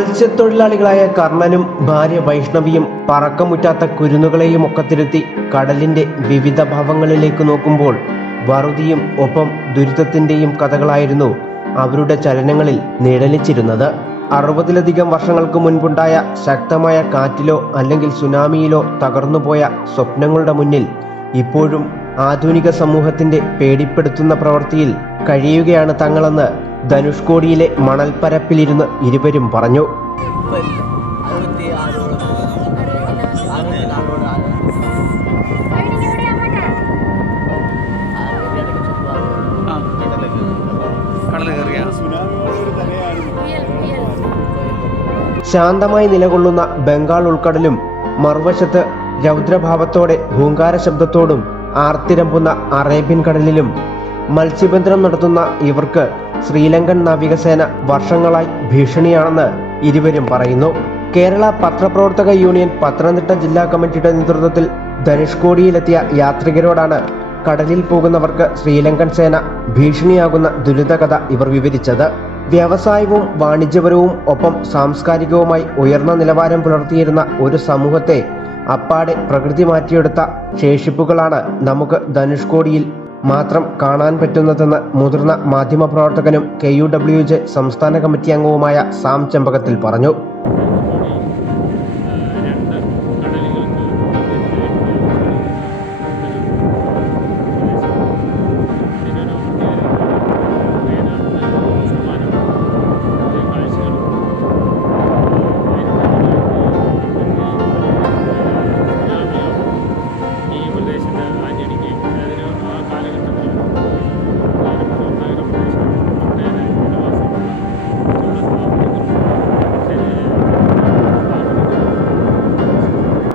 മത്സ്യത്തൊഴിലാളികളായ കർണനും ഭാര്യ വൈഷ്ണവിയും പറക്കമുറ്റാത്ത കുരുന്നുകളെയും ഒക്കെ തിരുത്തി കടലിന്റെ വിവിധ ഭാവങ്ങളിലേക്ക് നോക്കുമ്പോൾ വറുതിയും ഒപ്പം ദുരിതത്തിന്റെയും കഥകളായിരുന്നു അവരുടെ ചലനങ്ങളിൽ നിഴലിച്ചിരുന്നത്. 60-ലധികം വർഷങ്ങൾക്ക് മുൻപുണ്ടായ ശക്തമായ കാറ്റിലോ അല്ലെങ്കിൽ സുനാമിയിലോ തകർന്നുപോയ സ്വപ്നങ്ങളുടെ മുന്നിൽ ഇപ്പോഴും ആധുനിക സമൂഹത്തിന്റെ പേടിപ്പെടുത്തുന്ന പ്രവൃത്തിയിൽ കഴിയുകയാണ് തങ്ങളെന്ന് ധനുഷ്കോടിയിലെ മണൽപ്പരപ്പിലിരുന്ന് ഇരുവരും പറഞ്ഞു. ശാന്തമായി നിലകൊള്ളുന്ന ബംഗാൾ ഉൾക്കടലും മറുവശത്ത് രൗദ്രഭാവത്തോടെ ഹൂങ്കാര ശബ്ദത്തോടും ആർത്തിരമ്പുന്ന അറേബ്യൻ കടലിലും മത്സ്യബന്ധനം നടത്തുന്ന ഇവർക്ക് ശ്രീലങ്കൻ നാവികസേന വർഷങ്ങളായി ഭീഷണിയാണെന്ന് ഇരുവരും പറയുന്നു. കേരള പത്രപ്രവർത്തക യൂണിയൻ പത്തനംതിട്ട ജില്ലാ കമ്മിറ്റിയുടെ നേതൃത്വത്തിൽ ധനുഷ്കോടിയിലെത്തിയ യാത്രികരോടാണ് കടലിൽ പോകുന്നവർക്ക് ശ്രീലങ്കൻ സേന ഭീഷണിയാകുന്ന ദുരിതകഥ ഇവർ വിവരിച്ചത്. വ്യവസായവും വാണിജ്യപരവും ഒപ്പം സാംസ്കാരികവുമായി ഉയർന്ന നിലവാരം പുലർത്തിയിരുന്ന ഒരു സമൂഹത്തെ അപ്പാടെ പ്രകൃതി മാറ്റിയെടുത്ത ശേഷിപ്പുകളാണ് നമുക്ക് ധനുഷ്കോടിയിൽ മാത്രം കാണാൻ പറ്റുന്നതെന്ന് മുതിർന്ന മാധ്യമപ്രവർത്തകനും KUWJ സംസ്ഥാന കമ്മിറ്റി അംഗവുമായ സാം ചെമ്പകത്തിൽ പറഞ്ഞു.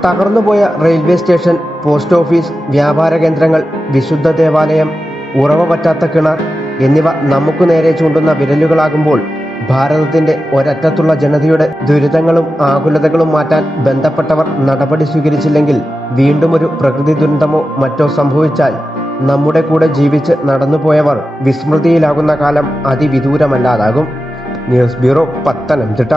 തകർന്നുപോയ റെയിൽവേ സ്റ്റേഷൻ, പോസ്റ്റ് ഓഫീസ്, വ്യാപാര കേന്ദ്രങ്ങൾ, വിശുദ്ധ ദേവാലയം, ഉറവ പറ്റാത്ത കിണർ എന്നിവ നമുക്ക് നേരെ ചൂണ്ടുന്ന വിരലുകളാകുമ്പോൾ ഭാരതത്തിന്റെ ഒരറ്റത്തുള്ള ജനതയുടെ ദുരിതങ്ങളും ആകുലതകളും മാറ്റാൻ ബന്ധപ്പെട്ടവർ നടപടി സ്വീകരിച്ചില്ലെങ്കിൽ വീണ്ടും ഒരു പ്രകൃതി ദുരന്തമോ മറ്റോ സംഭവിച്ചാൽ നമ്മുടെ കൂടെ ജീവിച്ച് നടന്നുപോയവർ വിസ്മൃതിയിലാകുന്ന കാലം അതിവിദൂരമല്ലാതാകും. News bureau, Pathanamthitta.